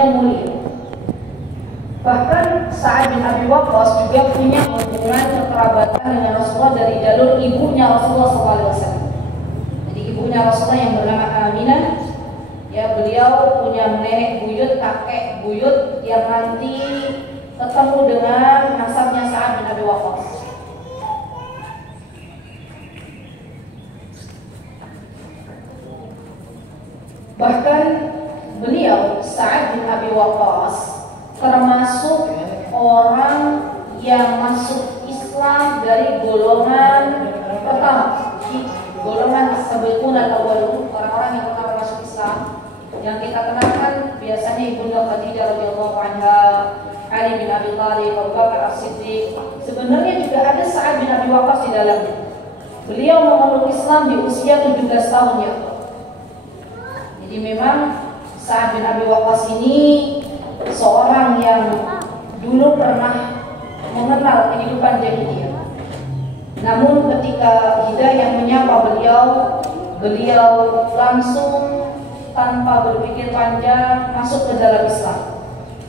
kemudian mulia. Bahkan Sa'ad bin Abi Waqqas juga punya hubungan kekerabatan dengan Rasulullah dari jalur ibunya Rasulullah SAW. Jadi ibunya Rasulullah yang bernama Aminah, ya, beliau punya nenek buyut, kakek buyut yang nanti ketemu dengan nasabnya Sa'ad bin Abi Waqqas. Bahkan beliau Sa'ad bin Abi Waqqas termasuk orang yang masuk Islam dari golongan pertama, golongan sabiqun al-awwalun, orang-orang yang pertama masuk Islam. Yang kita kenalkan biasanya Ibunda Khadijah radhiyallahu anha, Ali bin Abi Thalib, Abu Bakar As-Siddiq. Sebenarnya juga ada Sa'ad bin Abi Waqqas di dalamnya. Beliau memeluk Islam di usia 17 tahun ya. Jadi memang Sa'ad bin Abi Waqqas ini seorang yang dulu pernah mengenal kehidupan jahiliyah. Namun ketika hidayah menyapa beliau langsung tanpa berpikir panjang masuk ke dalam Islam.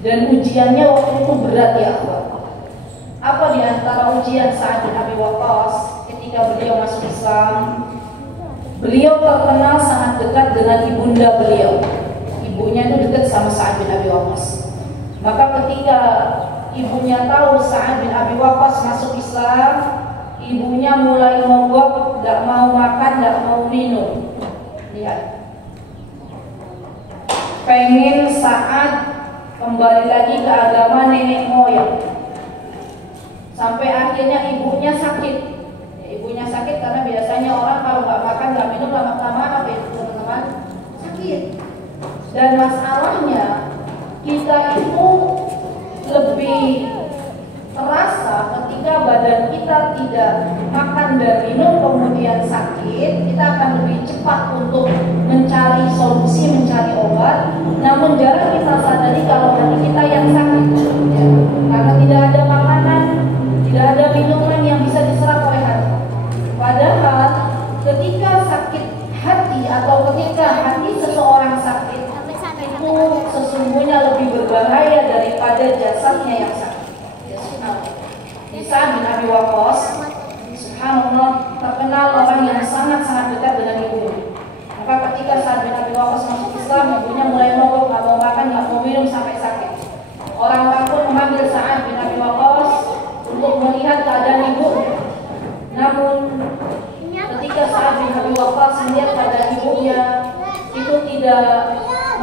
Dan ujiannya waktu itu berat ya Allah. Apa di antara ujian Sa'ad bin Abi Waqqas ketika beliau masuk Islam? Beliau terkenal sangat dekat dengan ibunda beliau. Ibunya itu dekat sama Sa'ad bin Abi Waqqas. Maka ketika ibunya tahu Sa'ad bin Abi Waqqas masuk Islam, ibunya mulai mogok, gak mau makan, gak mau minum. Lihat, pengen Sa'ad kembali lagi ke agama nenek moyang. Sampai akhirnya ibunya sakit. Ibunya sakit karena biasanya orang kalau gak makan, gak minum, lama-lama apa itu teman-teman? Sakit. Dan masalahnya kita itu lebih terasa ketika badan kita tidak makan dan minum kemudian sakit, kita akan lebih cepat untuk mencari solusi, mencari obat. Namun jarang kita sadari kalau hati kita yang sakit ya. Karena tidak ada makanan, tidak ada minuman yang bisa diserap oleh hati. Padahal ketika sakit hati atau ketika hati seseorang sakit, itu sesungguhnya lebih berbahaya daripada jasadnya yang sakit. Sa'ad bin Abi Waqqas, subhanallah, terkenal orang yang sangat-sangat dekat dengan ibunya. Maka ketika Sa'ad bin Abi Waqqas masuk Islam, ibunya mulai mogok, nggak mau makan, nggak mau minum sampai sakit. Orang-orang pun memanggil Sa'ad bin Abi Waqqas untuk melihat keadaan ibunya. Namun ketika Sa'ad bin Abi Waqqas melihat keadaan ibunya, itu tidak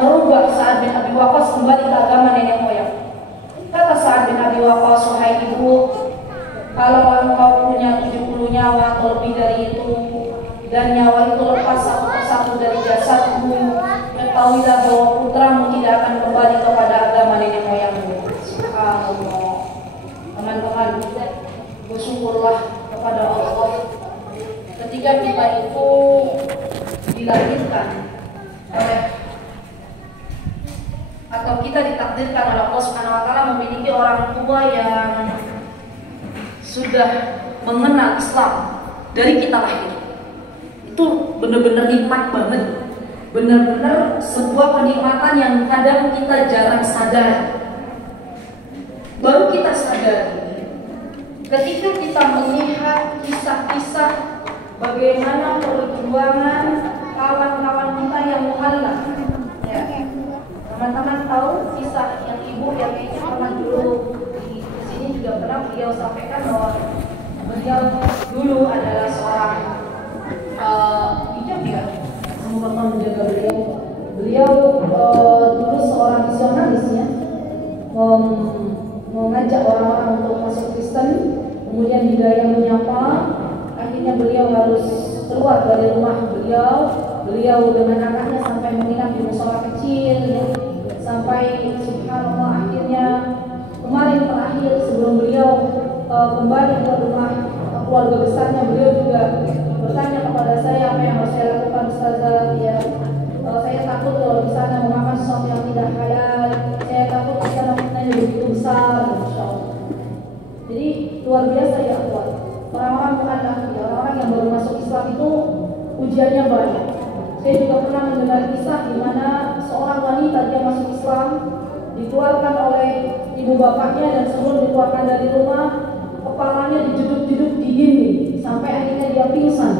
merubah Sa'ad bin Abi Waqqas kembali ke agama nenek moyang. Kata Sa'ad bin Abi Waqqas, wahai ibu, kalau engkau punya 70 nyawa atau lebih dari itu, dan nyawa itu lepas satu persatu dari jasadmu, ketahuilah bahwa putramu tidak akan kembali kepada agama nenek moyangmu. Subhanallah. Teman-teman, bersyukurlah kepada Allah ketika kita itu dilahirkan oleh atau kita ditakdirkan oleh Allah Subhanahu wa taala memiliki orang tua yang sudah mengenal Islam dari kita lahir. Itu benar-benar nikmat banget. Benar-benar sebuah kenikmatan yang kadang kita jarang sadar. Baru kita sadar ketika kita melihat kisah-kisah bagaimana perjuangan kawan-kawan kita yang muhalaf. Ya. Teman-teman tahu kisah yang ibu yang kayaknya pernah dulu di sini juga pernah beliau sampaikan bahwa beliau dulu adalah seorang hijab ya, semoga Allah menjaga beliau. Beliau dulu seorang misionaris ya, mengajak orang-orang untuk masuk Kristen, kemudian hidayah menyapa, akhirnya beliau harus keluar dari rumah beliau dengan anaknya sampai menginap di musola kecil ya. Sampai subhanallah akhirnya kemarin terakhir sebelum beliau kembali ke rumah keluarga besarnya, beliau juga bertanya kepada saya apa yang harus saya lakukan Ustazah ya. Saya takut kalau di sana memakan sesuatu yang tidak halal, saya takut di sana fitnahnya begitu besar, Masya Allah. Jadi luar biasa ya Allah. Orang-orang muhalaf, orang-orang yang baru masuk Islam itu ujiannya banyak. Saya juga pernah mendengar kisah di mana seorang wanita dia masuk Islam, dikeluarkan oleh ibu bapaknya, dan sebelum dikeluarkan dari rumah kepalanya dijeduk-jeduk di dinding sampai akhirnya dia pingsan.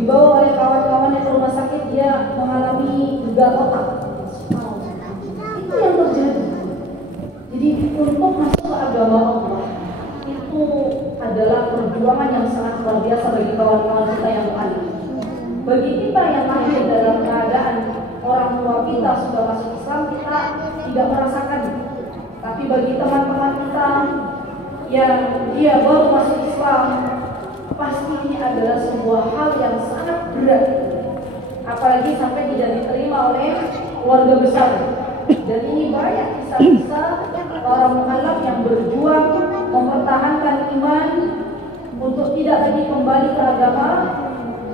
Dibawa oleh kawan-kawannya ke rumah sakit, dia mengalami gagal otak. Itu yang terjadi. Jadi untuk masuk ke agama Allah itu adalah perjuangan yang sangat luar biasa bagi kawan-kawan kita yang lain. Bagi kita yang lahir dalam keadaan orang tua kita sudah masuk Islam, kita tidak merasakan. Tapi bagi teman-teman kita yang dia baru masuk Islam, pasti ini adalah sebuah hal yang sangat berat. Apalagi sampai tidak diterima oleh keluarga besar. Dan ini banyak kisah-kisah orang mukallaf yang berjuang mempertahankan iman untuk tidak lagi kembali ke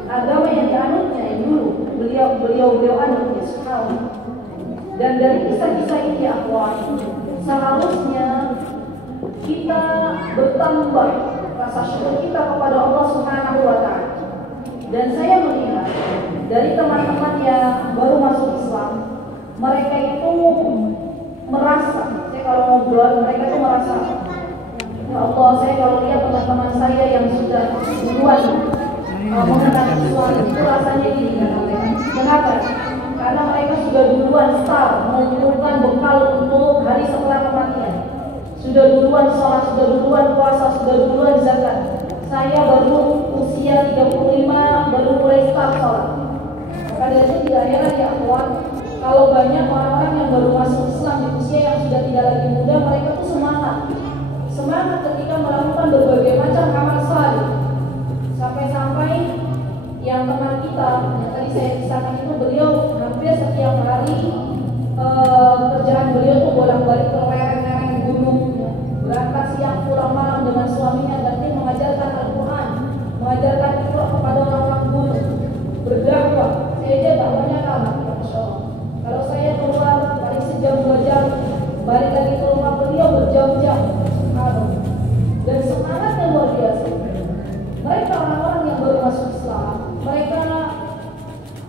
agama yang dianutnya yang dulu beliau anut, subhanallah. Dan dari kisah-kisah ini akhwat, seharusnya kita bertambah rasa syukur kita kepada Allah Subhanahu wa taala. Dan saya melihat dari teman-teman yang baru masuk Islam, mereka itu merasa, saya kalau ngobrol mereka itu merasa, ya Allah, saya kalau lihat teman-teman saya yang sudah duluan mengenal Islam itu rasanya gini kan mereka. Kenapa? Karena mereka sudah duluan start mengumpulkan bekal untuk hari setelah kematian. Sudah duluan sholat, sudah duluan puasa, sudah duluan zakat. Saya baru usia 35 baru mulai start sholat. Maka dari itu tidak heran ya akhwat, kalau banyak orang-orang yang baru masuk Islam di usia yang sudah tidak lagi muda, mereka tuh semangat ketika melakukan berbagai macam amal saleh. Sampai-sampai yang teman kita yang tadi saya kisahkan itu, beliau hampir setiap hari kerjaan beliau tuh bolak-balik ke lereng-lereng gunung, berangkat siang pulang malam dengan suaminya, dan dia mengajarkan Al-Quran, mengajarkan Iqra kepada orang-orang gunung, berdakwah. Saya aja dakwahnya lama, Masya Allah. Kalau saya keluar paling sejam 2 jam, balik lagi ke rumah beliau berjam-jam. Dan semangatnya luar biasa. Mereka orang-orang yang baru masuk Islam, mereka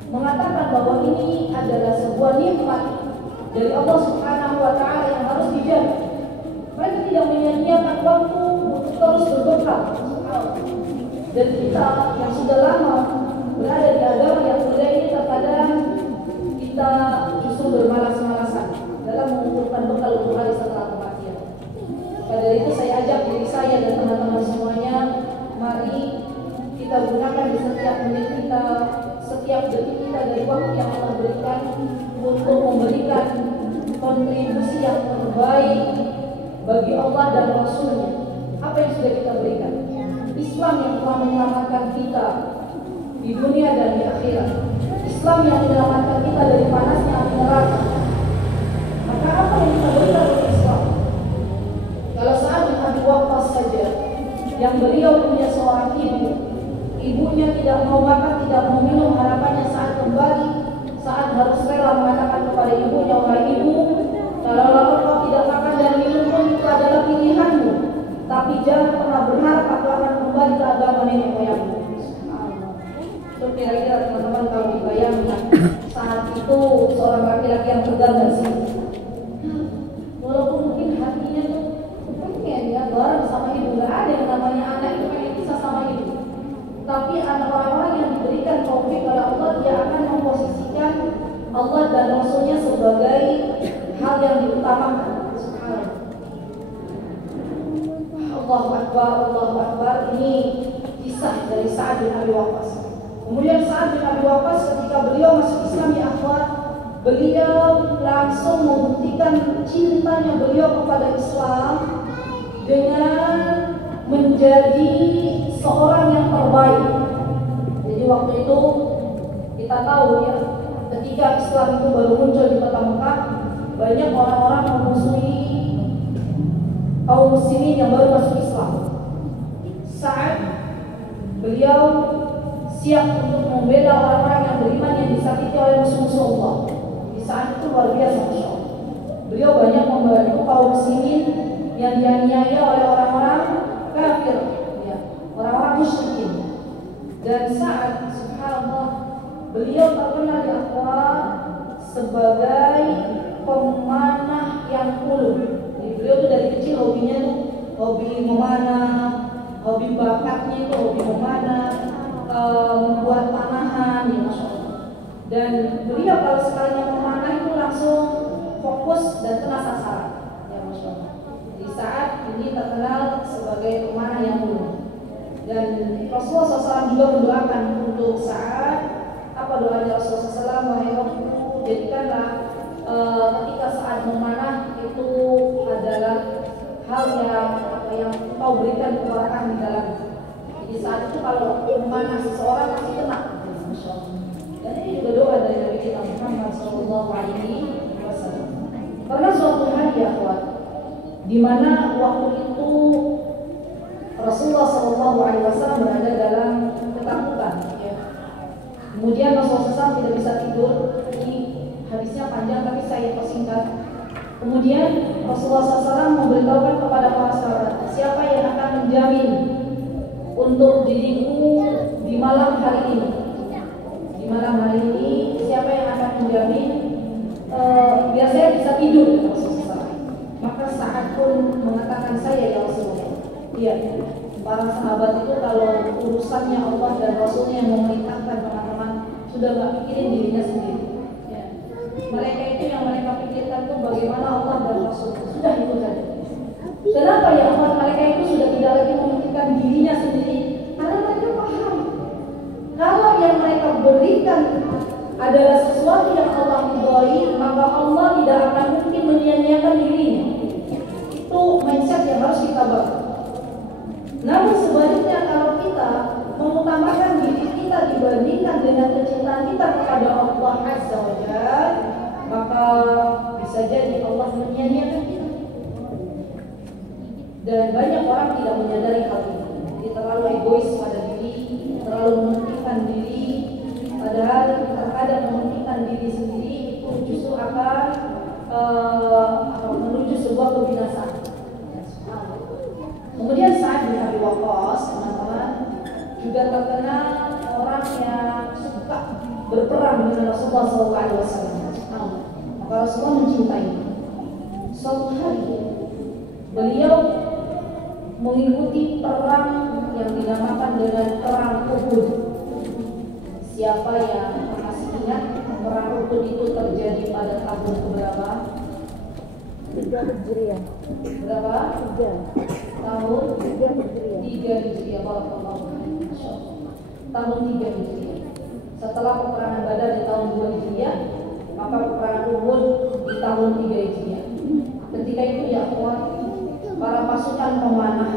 mengatakan bahwa ini adalah sebuah nikmat dari Allah Subhanahu wa taala yang harus dijaga. Mereka tidak menyia-nyiakan waktu untuk terus berbekal. Dan kita yang sudah lama berada di agama yang mulia ini, terkadang kita justru bermalas-malasan dalam mengumpulkan bekal untuk hari setelah kematian. Pada itu saya ajak diri saya dan teman-teman semuanya, mari kita gunakan di setiap menit kita, setiap detik kita dari waktu yang Allah berikan untuk memberikan kontribusi yang terbaik bagi Allah dan Rasulnya. Apa yang sudah kita berikan? Islam yang telah menyelamatkan kita di dunia dan di akhirat. Islam yang menyelamatkan kita dari panasnya api neraka. Maka apa yang kita berikan untuk Islam? Kalau Sa'ad bin Abi Waqqas saja, yang beliau punya seorang ibunya tidak mau makan, tidak mau minum, harapannya saat kembali, saat harus rela mengatakan kepada ibunya, wahai ibu, kalau kau tidak makan dan minum pun itu adalah pilihanmu, tapi jangan pernah berharap aku akan kembali ke agama nenek moyangmu. Itu kira-kira teman-teman kalau dibayangkan saat itu seorang laki-laki yang tegar dan sih, walaupun mungkin hatinya tuh pengen ya bareng sama ibu, nggak ada yang namanya anak itu pengen bisa sama ibu. Tapi ada orang-orang yang diberikan taufik oleh Allah, dia akan memposisikan Allah dan Rasulnya sebagai hal yang diutamakan. Allahu Akbar, Allahu Akbar. Ini kisah dari Sa'ad bin Abi Waqqas. Kemudian Sa'ad bin Abi Waqqas ketika beliau masuk Islam di akhwat, beliau langsung membuktikan cintanya beliau kepada Islam dengan menjadi seorang yang terbaik. Jadi waktu itu kita tahu ya, ketika Islam itu baru muncul di kota Mekah, banyak orang-orang memusuhi kaum muslimin yang baru masuk Islam. Saat beliau siap untuk membela orang-orang yang beriman yang disakiti oleh musuh-musuh Allah. Di saat itu luar biasa, Masya Allah. Beliau banyak membantu kaum muslimin yang dianiaya oleh orang-orang kafir, ya, orang-orang musyrikin. Dan saat subhanallah, beliau terkenal di akhwat sebagai pemanah yang hobi bakatnya itu hobi memanah, membuat panahan, ya Masya Allah. Dan beliau kalau sekalinya memanah itu langsung fokus dan kena sasaran, ya Masya Allah. Di saat ini terkenal sebagai pemanah yang mulia. Dan Rasulullah SAW juga mendoakan untuk saat apa doanya Rasulullah SAW, wahai Rabbku, jadikanlah ketika saat memanah itu adalah hal yang kau berikan keberkahan di dalam. Jadi saat itu kalau memanah seseorang pasti kena, Masya Allah. Dan ini juga doa dari Nabi kita Muhammad SAW. Karena suatu hari ya kawan, di mana waktu itu Rasulullah SAW berada dalam ketakutan. Ya. Kemudian Rasulullah SAW tidak bisa tidur. Ini hadisnya panjang tapi saya persingkat. Kemudian Rasulullah SAW memberitahukan kepada para sahabat, siapa yang akan menjamin untuk diriku di malam hari ini? Di malam hari ini siapa yang akan menjamin biar saya bisa tidur? Rasulullah SAW. Maka saat pun mengatakan saya ya Rasulullah. Iya, para sahabat itu kalau urusannya Allah dan Rasulnya yang memerintahkan teman-teman sudah gak pikirin dirinya sendiri. Ya. Mereka itu yang mereka pikirkan tuh bagaimana Allah dan Rasul. Sudah itu saja. Kenapa ya Allah? Mereka itu sudah tidak lagi memikirkan dirinya sendiri karena mereka paham kalau yang mereka berikan adalah sesuatu yang Allah ridhoi, maka Allah tidak akan mungkin menyia-nyiakan dirinya. Itu mindset yang harus kita bangun. Namun sebaliknya kalau kita mengutamakan diri kita dibandingkan dengan kecintaan kita kepada Allah Azza wa Jalla, maka bisa jadi Allah menyia-nyiakan kita. Dan banyak orang tidak menyadari hal ini. Jadi terlalu egois pada diri, terlalu mementingkan diri, padahal terkadang mementingkan diri sendiri itu justru akan menuju sebuah kebinasaan. Kemudian Sa'ad bin Abi Waqqas, teman-teman, juga terkenal orang yang suka berperang dengan Rasulullah SAW. Maka Rasulullah mencintainya. Suatu hari beliau mengikuti perang yang dinamakan dengan perang Uhud. Siapa yang masih ingat perang Uhud itu terjadi pada tahun berapa? 3 Hijriah. Berapa? 3. Tahun 3 Hijriah. 3 Hijriah. Tahun 3 Hijriah. Setelah peperangan Badar di tahun 2 Hijriah, maka peperangan Uhud di tahun 3 Hijriah. Ketika itu ya para pasukan pemanah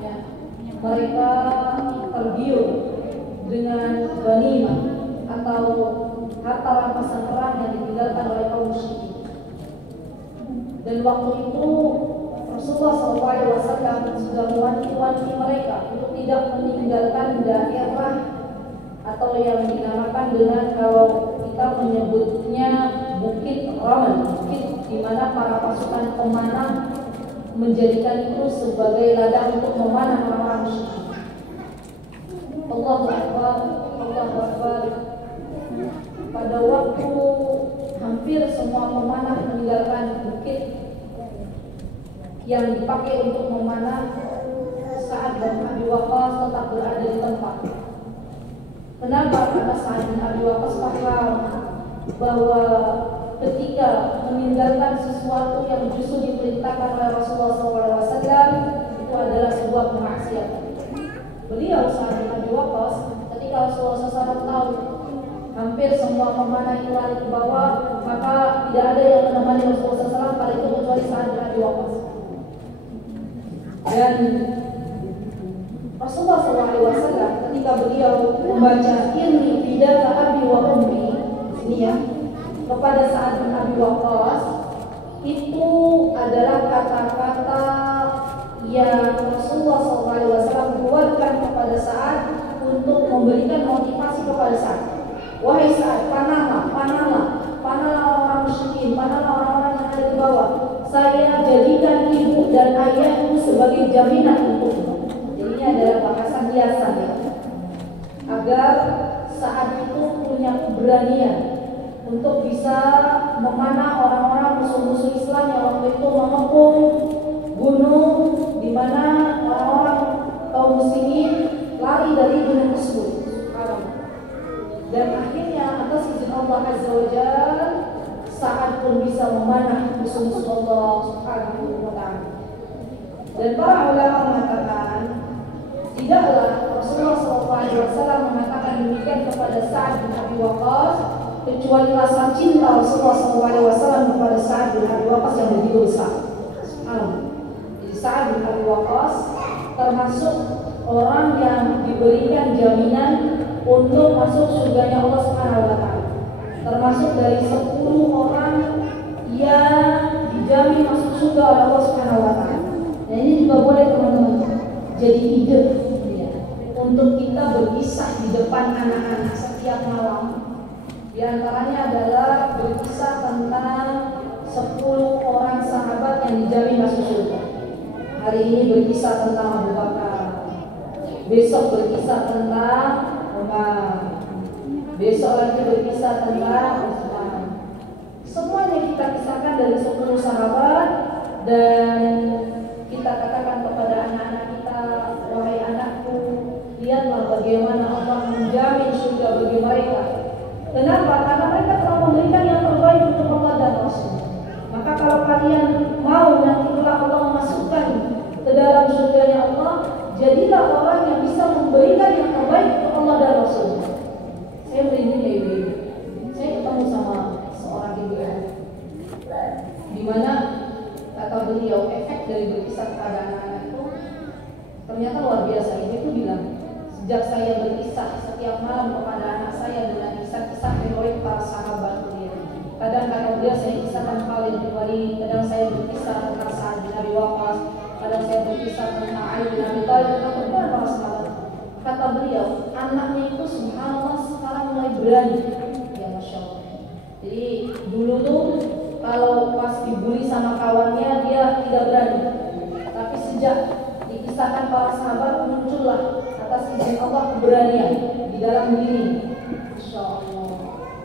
ya, mereka tergiur dengan ghanimah atau harta rampasan perang yang ditinggalkan oleh kaum musyrikin. Dan waktu itu Rasulullah SAW sudah mewanti-wanti mereka untuk tidak meninggalkan daerah atau yang dinamakan dengan kalau kita menyebutnya Bukit Raman, bukit di mana para pasukan pemanah menjadikan itu sebagai ladang untuk memanah orang-orang musyrik. Allahu Akbar, Allahu Akbar. Pada waktu hampir semua pemanah meninggalkan bukit yang dipakai untuk memanah, Sa'ad bin Abi Waqqas tetap berada di tempat. Kenapa? Karena Sa'ad bin Abi Waqqas paham bahwa ketika meninggalkan sesuatu yang justru diperintahkan oleh Rasulullah SAW itu adalah sebuah kemaksiatan. Beliau Sa'ad bin Abi Waqqas ketika Rasulullah SAW tahu hampir semua pemanah itu lari ke bawah, maka tidak ada yang menemani Rasulullah SAW kali itu kecuali Sa'ad bin Abi Waqqas. Dan Rasulullah SAW ketika beliau membaca ini fidaka abi wa ummi, ini ya, kepada Sa'ad bin Abi Waqqas, itu adalah kata-kata yang Rasulullah SAW keluarkan kepada Sa'ad untuk memberikan motivasi kepada Sa'ad. Wahai Sa'ad, panahlah orang-orang musyrikin, panahlah orang-orang yang ada di bawah. Saya jadikan ibu dan ayahmu sebagai jaminan untukmu. Jadi ini adalah bahasa hiasan ya, agar Sa'ad itu punya keberanian untuk bisa memanah orang-orang musuh-musuh Islam yang waktu itu mengepung gunung di mana orang-orang kaum muslimin susu Allah Subhanahu wa taala. Dan para ulama mengatakan tidaklah Rasulullah SAW mengatakan demikian kepada Sa'ad bin Abi Waqqas kecuali rasa cinta Rasulullah SAW kepada Sa'ad bin Abi Waqqas yang begitu besar. Jadi Sa'ad bin Abi Waqqas termasuk orang yang diberikan jaminan untuk masuk surganya Allah Subhanahu wa taala. Termasuk dari 10 orang yang dijamin masuk surga oleh Allah Subhanahu wa taala. Dan ini juga boleh teman-teman jadi ide ya, untuk kita berkisah di depan anak-anak setiap malam. Di antaranya adalah berkisah tentang 10 orang sahabat yang dijamin masuk surga. Hari ini berkisah tentang Abu Bakar, besok berkisah tentang Umar, besok lagi berkisah tentang Utsman. Semuanya kita kisahkan dari 10 sahabat dan kita katakan kepada anak-anak kita, wahai anakku, lihatlah bagaimana Allah menjamin surga bagi mereka. Kenapa? Karena mereka telah memberikan yang terbaik untuk Allah dan Rasul. Maka kalau kalian mau nanti Allah memasukkan ke dalam surganya Allah, jadilah orang yang bisa memberikan yang terbaik untuk Allah dan Rasul. Saya merinding ya ibu. Saya ketemu sama seorang ibu di mana kata beliau efek dari berkisah kepada anak-anak itu ternyata luar biasa. Ini tuh bilang sejak saya berkisah setiap malam kepada anak saya dengan kisah-kisah heroik para sahabat beliau. Kadang-kadang dia saya kisahkan Khalid bin Walid, kadang saya berkisah tentang Sa'ad bin Abi Waqqas, kadang saya berkisah tentang Ali bin Abi Thalib, tentang para sahabat. Kata beliau, anaknya itu subhanallah sekarang mulai berani. Ya Masya Allah. Jadi dulu tuh kalau pas dibully sama kawannya dia tidak berani. Tapi sejak dikisahkan para sahabat muncullah atas izin Allah keberanian di dalam diri. Masya Allah.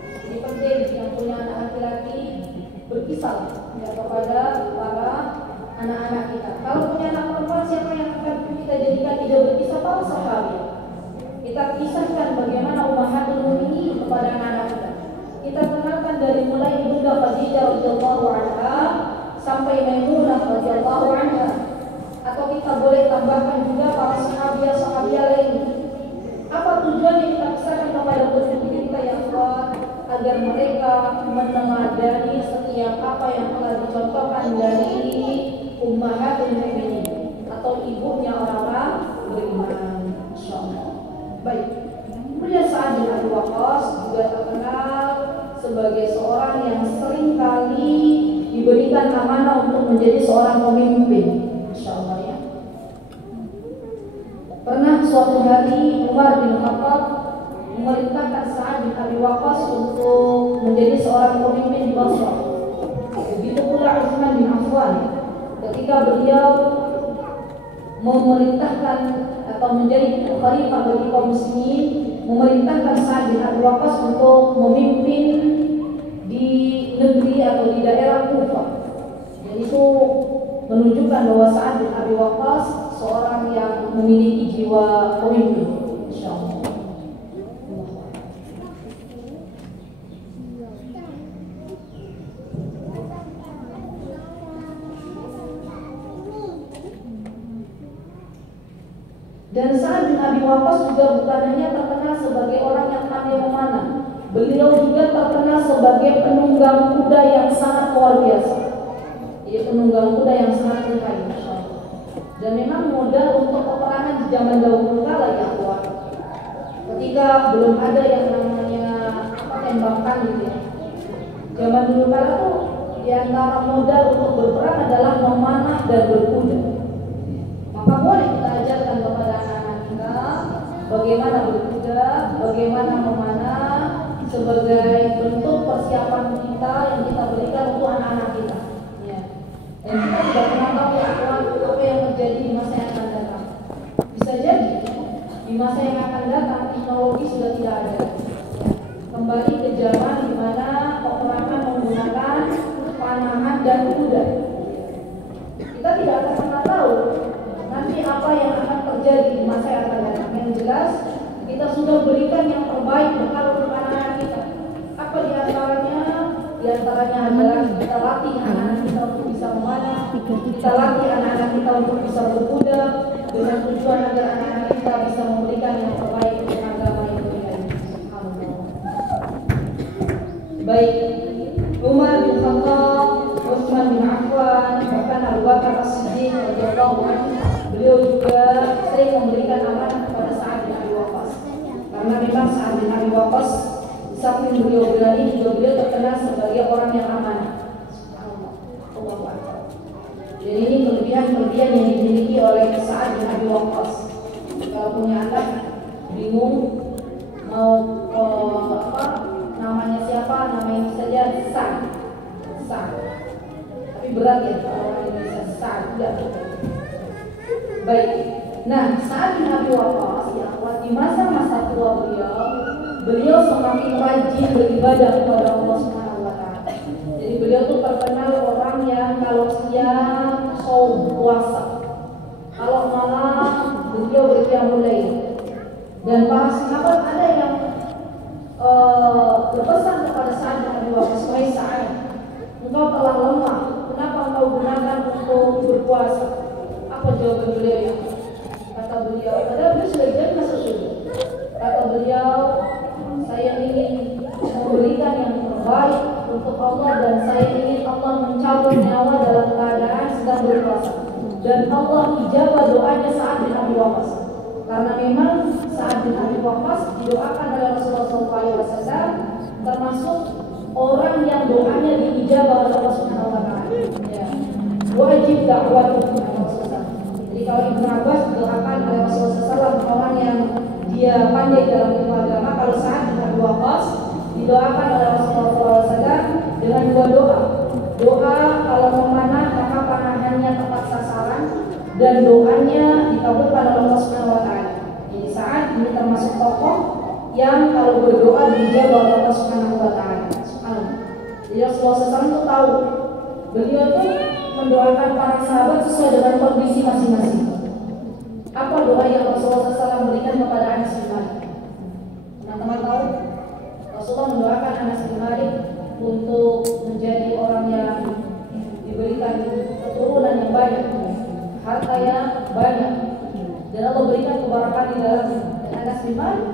Jadi penting yang punya anak laki-laki berkisah ya, kepada para anak-anak kita. Kalau punya anak perempuan, siapa yang akan kita jadikan ide berkisah? Para sahabat. Kita kisahkan bagaimana ummahatul mukminin kepada anak-anak kita. Kita kenalkan dari mulai Ibunda Khadijah radhiyallahu anha sampai Maimunah radhiyallahu anha. Atau kita boleh tambahkan juga para sahabiah lain. Apa tujuannya kita kisahkan kepada penduduk kita yang kuat agar mereka meneladani setiap apa yang telah dicontohkan dari ummahatul mukminin atau ibunya orang-orang beriman. Insyaallah. Baik. Kemudian Sa'ad bin Abi Waqqas juga terkenal sebagai seorang yang sering kali diberikan amanah untuk menjadi seorang pemimpin. Insyaallah ya. Pernah suatu hari Umar bin Khattab memerintahkan Sa'ad bin Abi Waqqas untuk menjadi seorang pemimpin di Basrah. Begitu pula Utsman bin Affan ketika beliau memerintahkan atau menjadi khalifah bagi kaum muslimin, memerintahkan Sa'ad bin Abi Waqqas untuk memimpin di negeri atau di daerah Kufah. Dan itu menunjukkan bahwa Sa'ad bin Abi Waqqas seorang yang memiliki jiwa pemimpin. Insyaallah. Dan Sa'ad bin Abi Waqqas juga bukan hanya terkenal sebagai orang yang pandai memanah, beliau juga terkenal sebagai penunggang kuda yang sangat luar biasa. Dia penunggang kuda yang sangat lihai, insyaallah. Dan memang modal untuk peperangan di zaman dahulu kala ya kuat. Ketika belum ada yang namanya tembakan gitu ya. Zaman dulu kala tuh di antara modal untuk berperang adalah memanah dan berkuda. Maka boleh kita ajarkan kepada anak-anak kita bagaimana berkuda, bagaimana memanah sebagai bentuk persiapan kita yang kita berikan untuk anak-anak kita. Ya. Dan kita tidak pernah tahu apa yang terjadi di masa yang akan datang. Bisa jadi di masa yang akan datang teknologi sudah tidak ada. Kembali ke zaman di mana peperangan menggunakan panahan dan kuda. Kita tidak akan pernah tahu nanti apa yang akan terjadi di masa yang akan datang. Yang jelas kita sudah berikan yang terbaik bekal untuk anak-anak kita. Apa di antaranya? Di antaranya adalah kita latih anak-anak kita untuk Kita latih anak-anak kita untuk bisa berkuda dengan tujuan agar anak-anak kita bisa memberikan yang terbaik untuk agama yang kita. Baik, Umar bin Khattab, Utsman bin Affan, bahkan Abu Bakar As-Siddiq radhiyallahu anhu, beliau juga sering memberikan amanah kepada Sa'ad bin Abi Waqqas. Karena memang Sa'ad bin Abi Waqqas di samping beliau berani, juga beliau terkenal sebagai orang yang amanah. Jadi ini kelebihan-kelebihan yang dimiliki oleh Sa'ad bin Abi Waqqas. Kalau punya anak bingung mau namanya siapa, namanya saja Sa'ad. Tapi berat ya kalau orang Indonesia Sa'ad tidak. Baik. Nah, Sa'ad bin Abi Waqqas ya, di masa-masa tua beliau semakin rajin beribadah kepada Allah Subhanahu wa taala. Jadi beliau tuh terkenal orang yang kalau siang saum puasa, kalau malam beliau berqiyamul lail. Dan para sahabat ada yang berpesan kepada Sa'ad bin Abi Waqqas, "Wahai Sa'ad, engkau telah lemah, kenapa engkau gunakan untuk berpuasa?" Apa jawaban beliau? Kata beliau, padahal beliau sudah jadi masuk surga. Kata beliau, "Saya ingin memberikan yang terbaik untuk Allah dan saya ingin Allah mencabut nyawa dalam keadaan sedang berpuasa." Dan Allah ijabah doanya Sa'ad bin Abi Waqqas. Karena memang Sa'ad bin Abi Waqqas didoakan oleh Rasulullah SAW termasuk orang yang doanya diijabah oleh Allah Subhanahu wa taala. Ya. Wajib dakwah Rasulullah. Jadi kalau Ibnu Abbas didoakan oleh Rasulullah SAW orang yang dia pandai dalam ilmu agama, kalau Sa'ad bin Abi Waqqas didoakan oleh Rasulullah SAW dengan dua doa. Doa kalau memanah maka panahannya tepat sasaran, dan doanya dikabulkan oleh Allah Subhanahu wa taala. Jadi Sa'ad ini termasuk tokoh yang kalau berdoa dijawab oleh Allah Subhanahu wa taala. Subhanallah. Jadi Rasulullah SAW itu tahu, beliau itu mendoakan para sahabat sesuai dengan kondisi masing-masing. Apa doa yang Rasulullah SAW berikan kepada Anas bin Malik? Teman-teman tahu? Rasulullah mendoakan Anas bin Malik untuk menjadi orang yang diberikan keturunan yang banyak, harta yang banyak, dan Allah berikan keberkahan di dalam Anas bin Malik.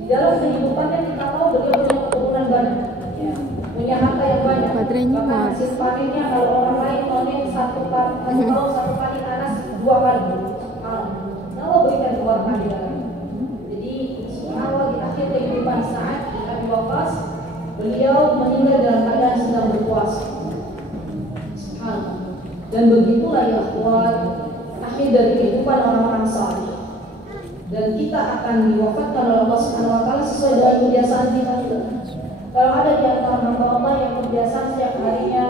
Di dalam kehidupannya kita tahu beliau punya keturunan banyak, ya, punya harta yang banyak. Bahkan hasil panennya kalau orang lain panen satu panen Anas 2 kali. Allah berikan keberkahan di dalam. Jadi subhanallah, di akhir kehidupan Sa'ad bin Abi Waqqas, beliau meninggal dalam keadaan sedang berpuasa. Subhanallah. Dan begitulah ya akhwat, akhir dari kehidupan orang-orang saleh. Dan kita akan diwafatkan oleh Allah Subhanahu wa taala sesuai dengan kebiasaan kita. Kalau ada di antara hamba Allah yang kebiasaan setiap harinya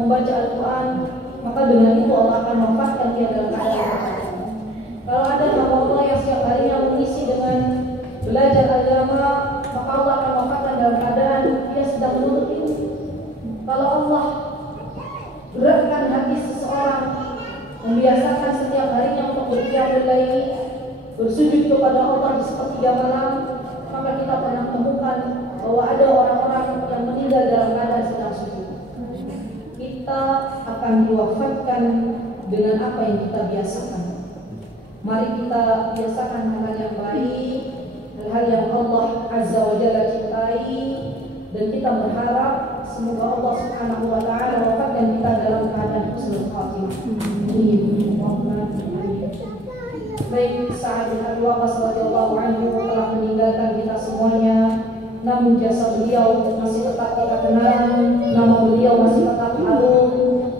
membaca Al-Quran, maka dengan itu Allah akan mewafatkan dia dalam keadaan. Kalau ada hamba Allah yang setiap harinya mengisi dengan belajar agama, maka Allah akan mewafatkan dalam keadaan dia sedang menuntut ilmu. Kalau Allah beratkan hati seseorang, membiasakan setiap harinya untuk berqiyamul lail, bersujud kepada Allah di sepertiga malam, maka kita pernah temukan bahwa ada orang-orang yang meninggal dalam keadaan sedang sujud. Kita akan diwafatkan dengan apa yang kita biasakan. Mari kita biasakan hal-hal yang baik, hal-hal yang Allah Azza wa Jalla cintai, dan kita berharap semoga Allah Subhanahu wa taala mewafatkan kita dalam keadaan husnul khatimah. Baik, Sa'ad bin Abi Waqqas radhiyallahu anhu telah meninggalkan kita semuanya, namun jasa beliau masih tetap kita kenal, nama beliau masih tetap harum,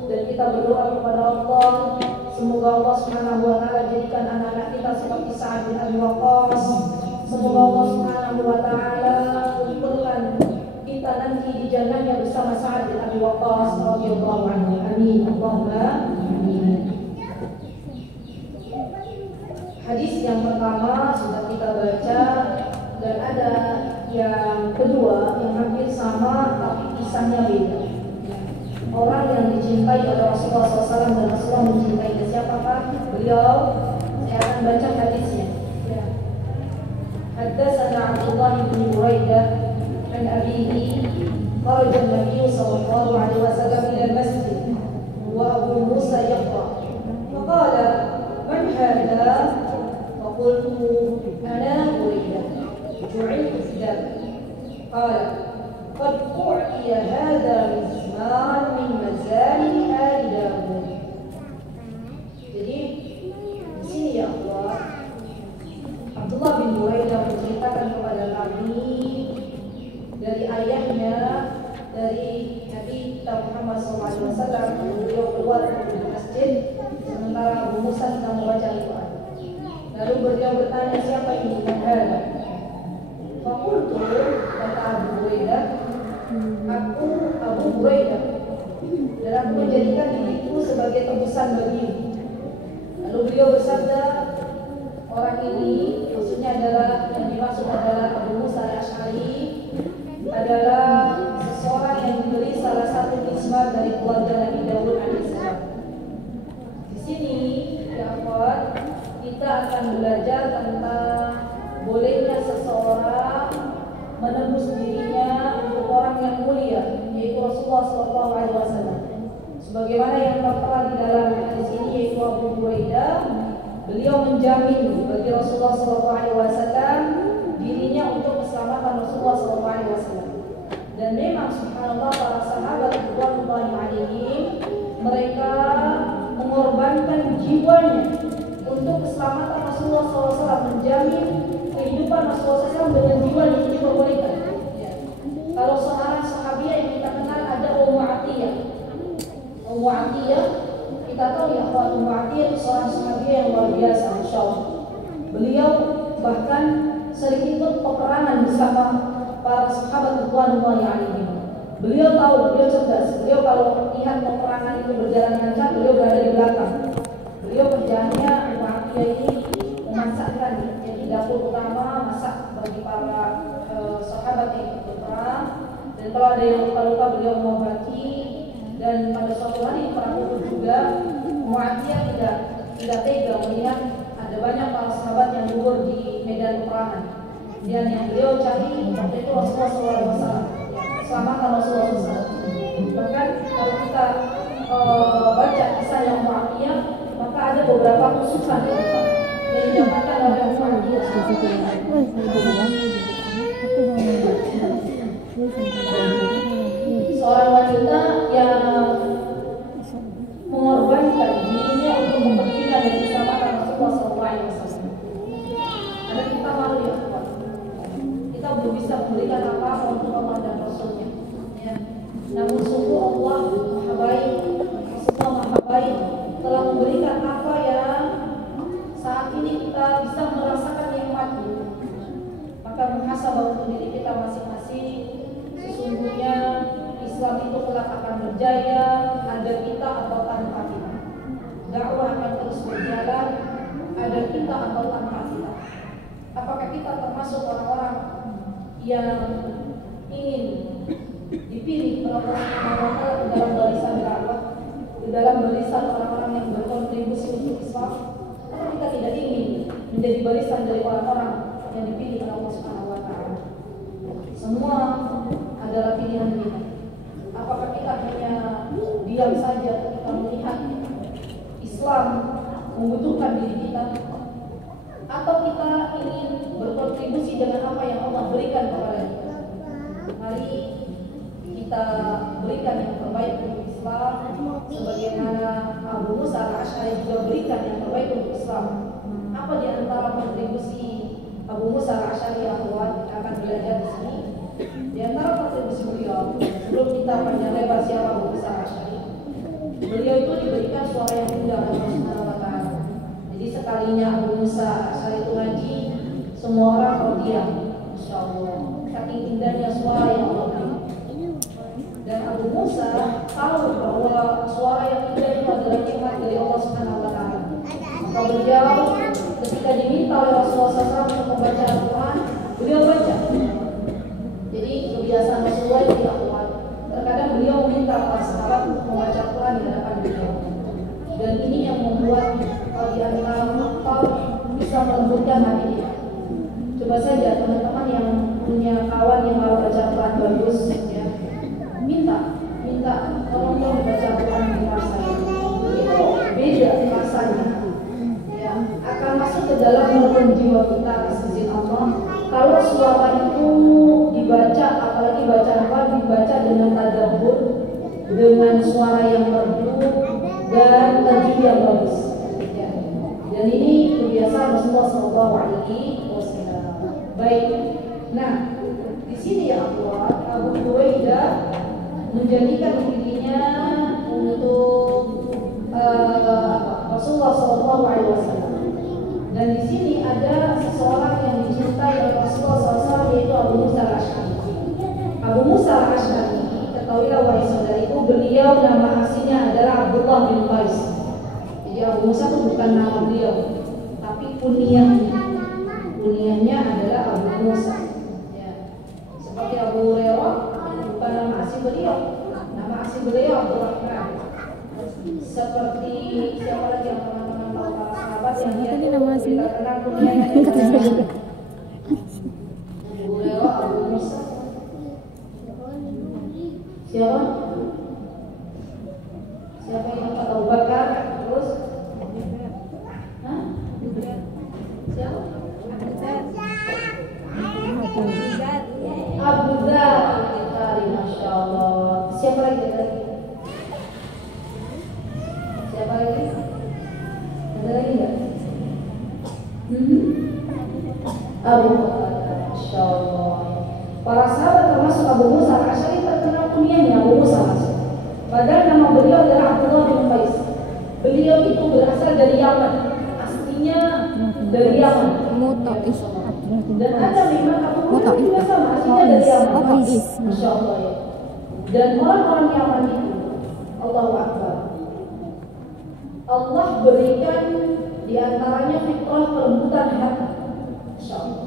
dan kita berdoa kepada Allah semoga Allah Subhanahu wa taala jadikan anak-anak kita seperti Sa'ad bin Abi Waqqas. Semoga Allah Subhanahu wa taala kumpulkan kita nanti di jannahnya bersama Sa'ad bin Abi Waqqas radhiyallahu anhu. Amin. Allahumma amin. Hadis yang pertama sudah kita baca, dan ada yang kedua yang hampir sama tapi kisahnya beda. Orang yang dicintai oleh Rasulullah SAW dan Rasulullah mencintai siapakah? Beliau. Saya akan baca hadisnya. Haddatsana Abdullah bin Buraidah an abihi kharaja an-nabiy sallallahu alaihi wasallam ila al-masjid wa وأبو موسى يقرأ فقال من هذا؟ فقلت أنا بريدة جعلت في ذلك. قال قد أعطي هذا مزمار من مزامر آل داود. Jadi di sini ya Allah, Abdullah bin Buraidah menceritakan kepada kami dari ayahnya, dari Nabi Muhammad SAW. Beliau keluar dari masjid sementara Abu Musa sedang membaca Al-Quran. Lalu beliau bertanya, siapa ini Muhammad? Fakultu, kata Abu Buraidah, aku Abu Buraidah, dan aku menjadikan diriku sebagai tebusan bagimu. Lalu beliau bersabda, orang ini maksudnya adalah, yang dimaksud adalah Abu Musa al-Asy'ari, adalah seseorang yang diberi salah satu kismat dari keluarga Nabi Daud alaihissalam. Di sini dapat kita akan belajar tentang bolehnya seseorang menembus dirinya untuk orang yang mulia, yaitu Rasulullah SAW. Sebagaimana yang tertera di dalam hadis ini, yaitu Abu Buraidah, beliau menjamin bagi Rasulullah SAW dirinya untuk keselamatan Rasulullah SAW. Dan memang subhanallah para sahabat radhiyallahu alaihim, mereka mengorbankan jiwanya untuk keselamatan Rasulullah SAW, menjamin kehidupan Rasulullah SAW dengan jiwa yang diperbolehkan. Kalau seorang sahabiah yang kita kenal ada Ummu Atiyah. Ummu Atiyah, kita tahu ya bahwa Ummu Atiyah itu seorang sahabiah yang luar biasa, Masya Allah. Beliau bahkan sering ikut peperangan bersama para sahabat radhiyallahu alaihim. Beliau tahu, beliau cerdas. Beliau kalau lihat peperangan itu berjalan lancar, beliau berada di belakang. Beliau kerjanya Ummu Atiyah ini memasakkan, jadi dapur utama masak bagi para sahabat yang ikut perang. Dan kalau ada yang luka-luka beliau mengobati. Dan pada suatu hari perang Uhud juga, Ummu Atiyah tidak tega melihat ada banyak para sahabat yang gugur di medan peperangan. Dan yang beliau cari waktu itu Rasulullah SAW, keselamatan Rasulullah SAW. Bahkan kalau kita baca kisah yang Ummu Atiyah, maka ada beberapa kusukan yang didapatkan oleh Ummu Atiyah. Seorang wanita yang mengorbankan dirinya untuk kepentingan dan keselamatan Rasulullah SAW. Karena kita malu ya, kita belum bisa memberikan apa-apa untuk Allah dan Rasulnya. Ya. Namun sungguh Allah Maha Baik, Rasulullah Maha Baik telah memberikan apa yang saat ini kita bisa merasakan nikmatnya. Maka muhasabah untuk diri kita masing-masing. Sesungguhnya Islam itu kelak akan berjaya, ada kita atau tanpa kita. Dakwah akan terus berjalan, ada kita atau tanpa kita. Apakah kita termasuk orang-orang yang ingin dipilih oleh Allah Subhanahu wa Ta'ala di dalam barisan dakwah, di dalam barisan orang-orang yang berkontribusi untuk Islam? Atau kita tidak ingin menjadi barisan dari orang-orang yang dipilih oleh Allah Subhanahu wa Ta'ala? Semua adalah pilihan kita. Apakah kita hanya diam saja ketika melihat Islam membutuhkan diri kita, atau kita ingin berkontribusi dengan apa yang Allah berikan kepada kita? Mari kita berikan yang terbaik untuk Islam, sebagaimana Abu Musa al-Asy'ari juga berikan yang terbaik untuk Islam. Apa di antara kontribusi Abu Musa al-Asy'ari yang akan belajar di sini? Di antara kontribusi beliau, sebelum kita panjang lebar siapa Abu Musa al-Asy'ari, beliau itu diberikan suara yang indah oleh Allah Subhanahu wa Ta'ala. Jadi sekalinya Abu Musa al-Asy'ari itu ngaji, semua orang terdiam. Masya Allah, saking indahnya suara yang Allah berikan. Dan Abu Musa tahu bahwa suara yang indah itu adalah nikmat dari Allah Subhanahu wa Ta'ala. Maka beliau ketika diminta oleh Rasulullah SAW untuk membaca Al-Quran, beliau baca. Jadi kebiasaan Rasulullah itu tidak kuat. Terkadang beliau meminta para sahabat untuk membaca Al-Quran di hadapan beliau. Dan ini yang membuat di antara makhluk bisa melembutkan hati kita. Coba saja teman-teman yang punya kawan yang mau baca Al-Quran bagus, ya, minta tolong baca Al-Quran di rumah saya. dibaca dengan tadabbur, dengan suara yang merdu dan tajwid yang bagus. Ya. Dan ini kebiasaan Rasulullah SAW. Baik. Nah, di sini ya Abu Huraidah menjadikan dirinya untuk Rasulullah SAW. Dan di sini ada seseorang yang dicintai oleh Rasulullah SAW, yaitu Abu Musa al-Asy'ari. Abu Musa al-Asy'ari, ketahuilah wahai saudariku, beliau nama aslinya adalah Abdullah bin Qais. Jadi Abu Musa itu bukan nama beliau, tapi kunyahnya adalah Abu Musa. Ya. Seperti Abu Hurairah, bukan nama asli beliau. Nama asli beliau Abdurrahman. Seperti siapa lagi yang teman-teman tahu para sahabat yang dia nama aslinya terkenal kunyahnya Abu Hurairah, Abu Musa. Siapa? Siapa yang dapat Abu Bakar? Terus? Hah? Siapa? Abu Dzar Al-Ghifari, Masya Allah. Siapa lagi? Siapa lagi? Ada lagi nggak? Abu Bakar, Masya Allah. Para sahabat termasuk Abu Musa al-Asy'ari terkenal kunyahnya Abu Musa al-Asy'ari. Padahal nama beliau adalah Abdullah bin Qais. Beliau itu berasal dari Yaman, aslinya dari Yaman. Dan ada memang Abu Musa juga sama, aslinya dari Yaman. Masya Allah ya. Dan orang-orang Yaman itu, Allahu Akbar, Allah berikan diantaranya fitrah perebutan hati. Masya Allah.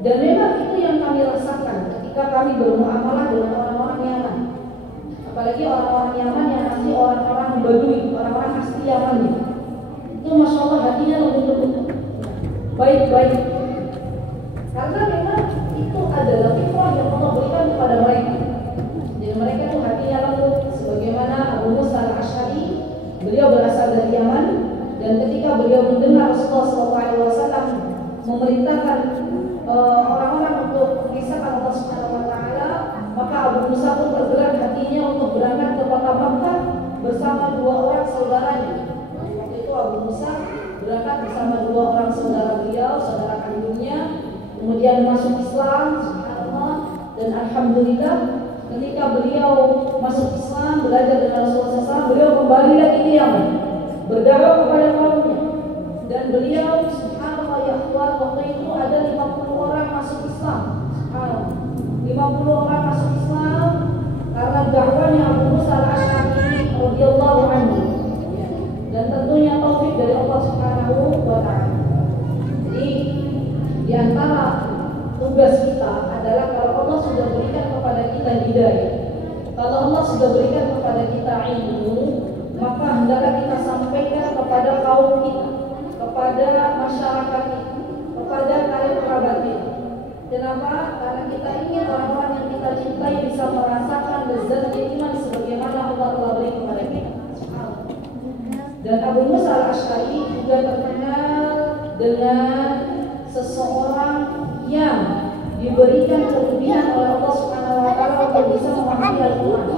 Dan memang itu yang kami rasakan ketika kami bermuamalah dengan orang-orang Yaman. Apalagi orang-orang Yaman yang asli orang-orang Badui, orang-orang asli Yaman itu Masya Allah hatinya lembut-lembut, baik-baik. Karena memang itu adalah fitrah yang Allah berikan kepada mereka. Jadi mereka itu hatinya lembut, sebagaimana Abu Musa al-Asy'ari, beliau berasal dari Yaman. Dan ketika beliau mendengar Rasulullah SAW memerintahkan orang-orang untuk mengisahkan Allah Subhanahu wa taala, maka Abu Musa pun tergerak hatinya untuk berangkat ke kota Makkah bersama dua orang saudaranya. Waktu itu Abu Musa berangkat bersama dua orang saudara beliau, saudara kandungnya, kemudian masuk Islam, subhanallah. Dan alhamdulillah ketika beliau masuk Islam, belajar dengan Rasulullah SAW, beliau kembali lagi ke Yaman, berdakwah kepada kaumnya. Dan beliau subhanallah ya akhwat, waktu itu ada 50 orang masuk Islam. Subhanallah, 50 orang masuk Islam karena dakwahnya Abu Musa al-Asy'ari radhiyallahu anhu. Dan tentunya taufik dari Allah Subhanahu wa taala. Jadi di antara tugas kita adalah kalau Allah sudah berikan kepada kita hidayah, kalau Allah sudah berikan kepada kita ilmu, maka hendaklah kita sampaikan kepada kaum kita, kepada masyarakat kita, kepada karib kerabat kita. Kenapa? Karena kita ingin orang-orang yang kita cintai bisa merasakan lezat iman sebagaimana Allah telah beri kepada kita. Dan Abu Musa al-Asy'ari juga terkenal dengan seseorang yang diberikan kelebihan oleh Allah Subhanahu wa taala untuk bisa memahami Al-Qur'an.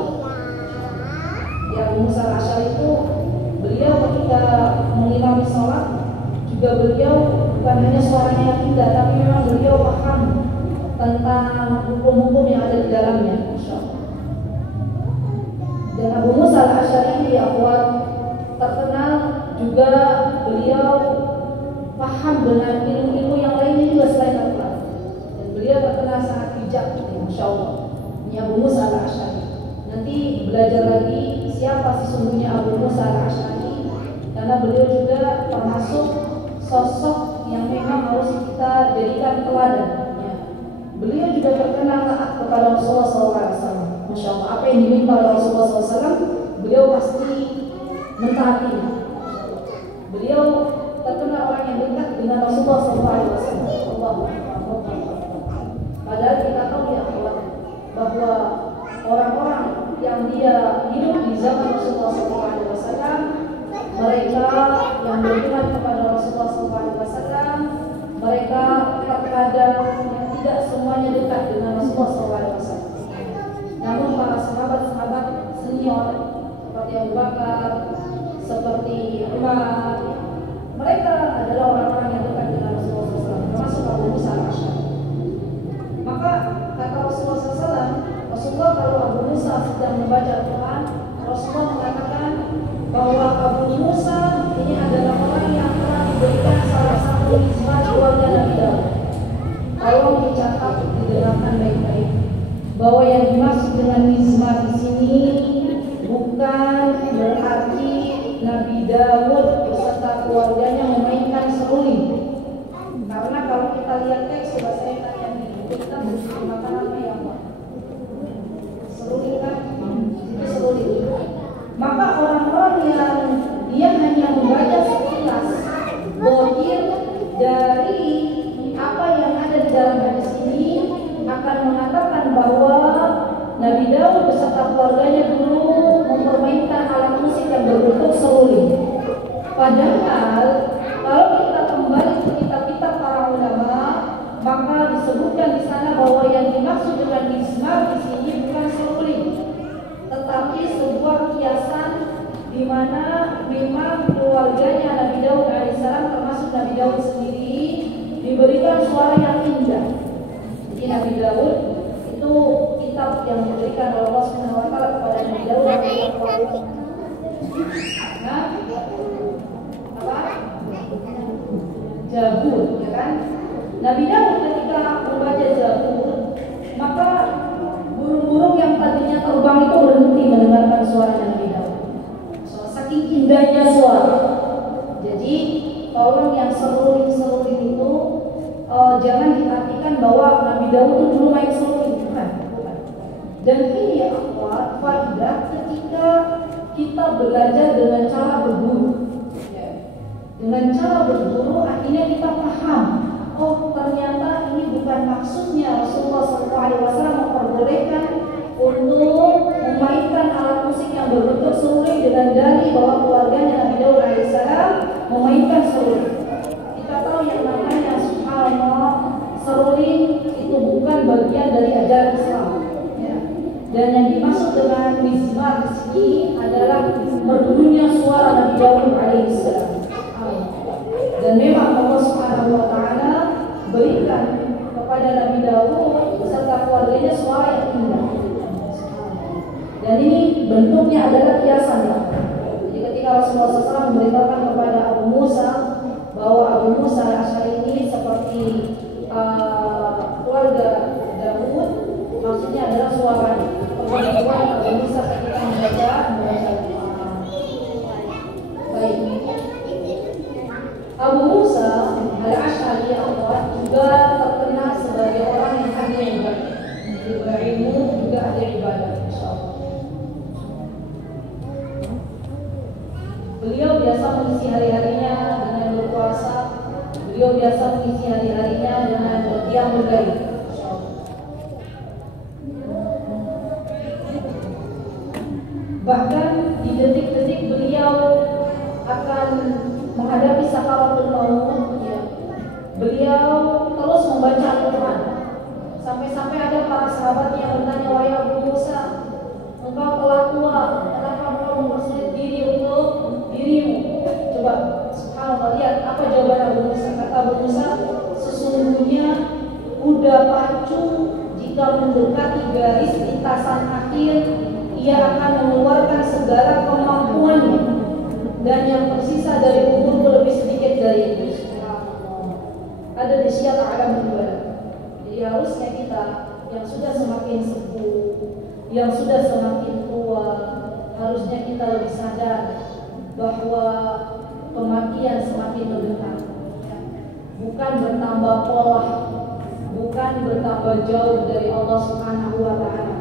Ya, Abu Musa al-Asy'ari itu beliau ketika mengimami sholat juga beliau bukan hanya suaranya yang indah, tapi memang beliau paham tentang hukum-hukum yang ada di dalamnya. Insyaallah. Dan Abu Musa al-Asy'ari ya akhwat terkenal juga beliau paham dengan ilmu-ilmu yang lainnya juga selain Al-Quran. Dan beliau terkenal sangat bijak, Masya Allah. Ini Abu Musa al-Asy'ari. Nanti belajar lagi siapa sesungguhnya Abu Musa al-Asy'ari, karena beliau juga termasuk sosok yang memang harus kita jadikan teladan. Ya. Beliau juga terkenal taat kepada Rasulullah SAW. Masya Allah, apa yang diminta oleh Rasulullah SAW, beliau pasti mentaatinya. Beliau terkenal orang yang dekat dengan Rasulullah SAW. Padahal kita tahu ya bahwa orang-orang yang dia hidup di zaman Rasulullah SAW, mereka yang beriman kepada Rasulullah SAW, mereka terkadang tidak semuanya dekat dengan Rasulullah SAW. bahwa yang dimaksud dengan mizmar di sini bukan berarti Nabi Daud beserta keluarganya memainkan seruling. Karena kalau kita lihat teks, coba saya tanya nih, kita makan apa ya Pak? Seruling kan? Itu seruling. Maka orang-orang yang dia hanya membaca sekilas bohir dari apa yang ada di dalam hadis ini akan mengatakan bahwa Nabi Daud beserta keluarganya dulu mempermainkan alat musik yang berbentuk seruling. Padahal kalau kita kembali ke kitab-kitab para ulama, maka disebutkan di sana bahwa yang dimaksud dengan mizmar di sini bukan seruling, tetapi sebuah kiasan di mana memang keluarganya Nabi Daud alaihissalam termasuk Nabi Daud sendiri diberikan suara yang indah. Jadi Nabi Daud itu kitab yang diberikan oleh Allah Subhanahu wa taala kepada Nabi Daud. Nah, apa? Zabur, ya kan? Nabi Daud ketika membaca Zabur, maka burung-burung yang tadinya terbang itu berhenti mendengarkan suara Nabi Daud. Saking indahnya suara. Jadi tolong yang seruling-seruling itu jangan diartikan bahwa Nabi Daud itu dulu main seruling, bukan. Dan ini ya akhwat, faidah ketika kita belajar dengan cara berburu. Dengan cara berburu akhirnya kita paham, oh ternyata ini bukan maksudnya Rasulullah SAW memperbolehkan untuk memainkan alat musik yang berbentuk seruling dengan dalil bahwa keluarganya Nabi Daud alaihissalam memainkan seruling. Kita tahu yang namanya subhanallah seruling itu bukan bagian dari ajaran Islam. Ya. Dan yang dimaksud dengan mizmar di sini adalah merdunya suara Nabi Daud alaihissalam. Dan memang Allah Subhanahu wa taala berikan kepada Nabi Daud beserta keluarganya suara yang indah. Dan ini bentuknya adalah kiasan ya. Jadi ketika Rasulullah SAW memberitakan kepada Abu Musa bahwa Abu Musa al-Asy'ari ini seperti keluarga Daud, maksudnya adalah suaranya. Kemudian Abu Musa ketika membaca baik. Abu Musa al-Asy'ari juga terkenal sebagai orang yang ahli ibadah. Jadi berilmu juga ahli ibadah, insyaallah. Beliau biasa mengisi hari-harinya dengan berpuasa. Beliau biasa mengisi hari-harinya dengan qiyamul lail. Bahkan di detik-detik beliau akan menghadapi sakaratul maut, ya, beliau terus membaca Al-Quran. Sampai-sampai ada para sahabat yang bertanya, wahai Abu Musa, engkau telah tua, kenapa engkau mempersulit diri untuk dirimu? Coba, subhanallah, lihat apa jawaban Abu Musa. Kata Abu Musa, sesungguhnya kuda pacu jika mendekati garis lintasan akhir, ia akan mengeluarkan segala kemampuannya, dan yang tersisa dari umurku lebih sedikit dari itu. Ada di syiar alam ibadah. Jadi harusnya kita yang sudah semakin sepuh, yang sudah semakin tua, harusnya kita lebih sadar bahwa kematian semakin mendekat. Bukan bertambah pola, bukan bertambah jauh dari Allah Subhanahu wa taala,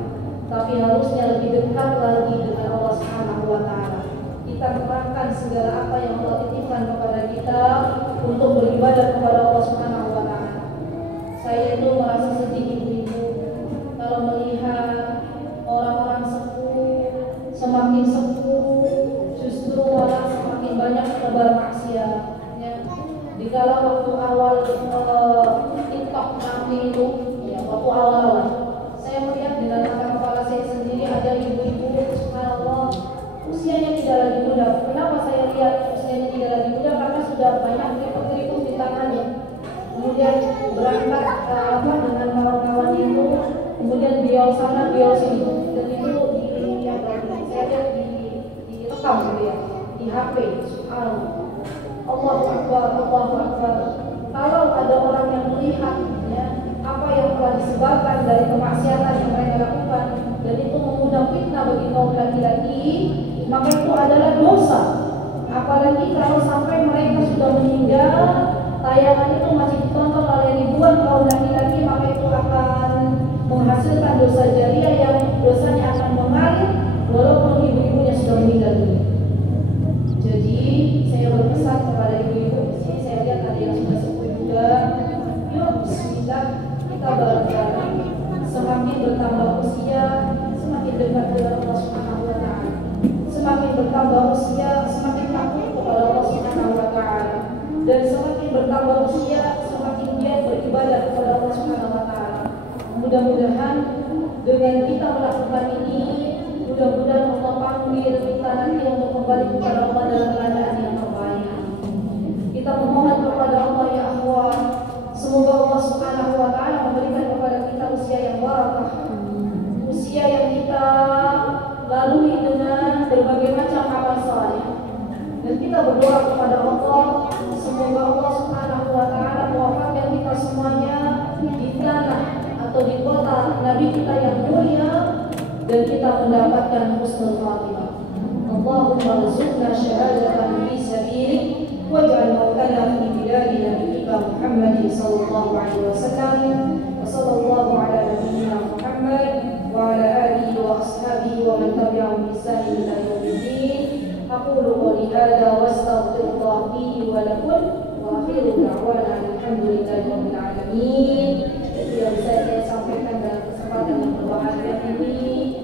tapi harusnya lebih dekat lagi dengan Allah Subhanahu wa taala. Kita kerahkan segala apa yang Allah titipkan kepada kita untuk beribadah kepada Allah Subhanahu wa taala. Saya itu merasa sedih ibu-ibu kalau melihat orang-orang sepuh semakin sepuh justru malah semakin banyak tebar maksiat. Ya. Dikala waktu awal TikTok kami itu, ya waktu awal saya melihat dengan mata kepala saya sendiri ada ibu-ibu subhanallah usianya tidak lagi muda. Kenapa saya lihat usianya tidak lagi muda? Karena sudah banyak keriput-keriput di tangannya. Kemudian berangkat dengan kawan-kawan itu, kemudian beliau sana, beliau sini, dan itu saya lihat direkam gitu ya, di HP. Subhanallah. Allahu Akbar, Allahu Akbar. Kalau ada orang yang melihat, ya, apa yang telah disebarkan dari kemaksiatan yang mereka lakukan, dan itu mengundang fitnah bagi kaum laki-laki, maka itu adalah dosa. Apalagi kalau sampai mereka sudah meninggal, tayangan itu masih ditonton oleh ribuan kaum laki-laki, maka itu akan menghasilkan dosa jariah yang dosanya akan mengalir walaupun ibu-ibunya sudah meninggal dunia. Jadi saya berpesan kepada ibu-ibu, di sini saya lihat ada yang sudah sepuh juga. Yuk, bismillah, kita bareng-bareng. Semakin bertambah usia, semakin dekat dengan Allah Subhanahu wa Ta'ala. Semakin bertambah usia, semakin takut kepada Allah Subhanahu wa Ta'ala. Dan semakin bertambah usia, semakin giat beribadah kepada Allah Subhanahu wa Ta'ala. Mudah-mudahan dengan kita melakukan ini, mudah-mudahan Allah panggil kita nanti untuk kembali kepada Allah dalam keadaan yang terbaik. Kita memohon kepada Allah, ya Allah, semoga Allah Subhanahu wa Ta'ala memberikan kepada kita usia yang barakah, usia yang kita lalui dengan berbagai macam amal saleh. Dan kita berdoa kepada Allah, semoga Allah Subhanahu wa Ta'ala mewafatkan kita semuanya di tanah atau di kota Nabi kita yang mulia, dan kita mendapatkan husnul khatimah. Allahumma rzuqna syahadatan fi sabilik waj'al mautana fi biladi nabiyyika Muhammadin sallallahu alaihi wasallam. Wa sallallahu ala nabiyyina Muhammad wa ala alihi wa ashabihi wa man tabi'ahum bi ihsan ila yaumiddin. Aqulu qawli hadza wa astaghfirullah li wa lakum wa akhiru da'wana alhamdulillahi rabbil alamin. Itu yang bisa saya sampaikan dalam kesempatan yang berbahagia ini.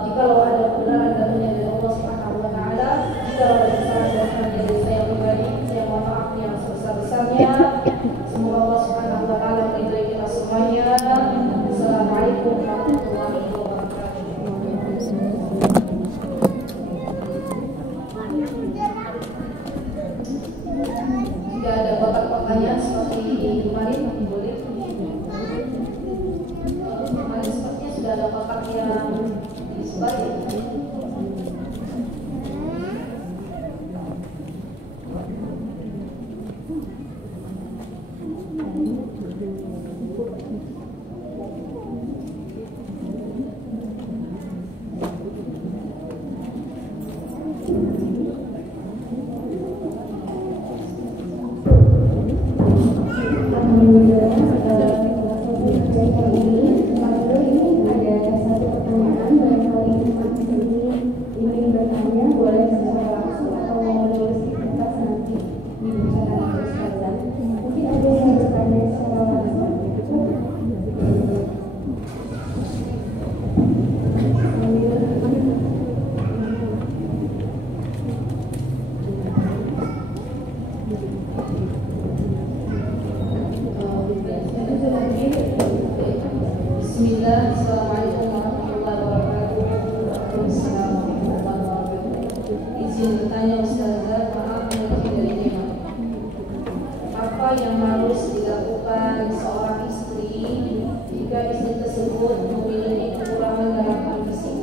Jikalau ada kebenaran tentunya dari Allah Subhanahu wa Ta'ala, jikalau ada kesalahan dari saya pribadi, saya mohon maaf yang sebesar-besarnya. Semoga Allah Subhanahu wa Ta'ala meridai kita semuanya. Assalamualaikum warahmatullahi wabarakatuh. Jika ada kotak pertanyaan seperti kemarin, boleh. Kemarin sepertinya sudah ada kotak yang disebar ya. Bismillah, Assalamualaikum warahmatullahi wabarakatuh. Waalaikumsalam warahmatullahi wabarakatuh. Izin bertanya Ustazah, maaf lebih dari tema. Apa yang harus dilakukan seorang istri jika istri tersebut memiliki kekurangan dalam fisik?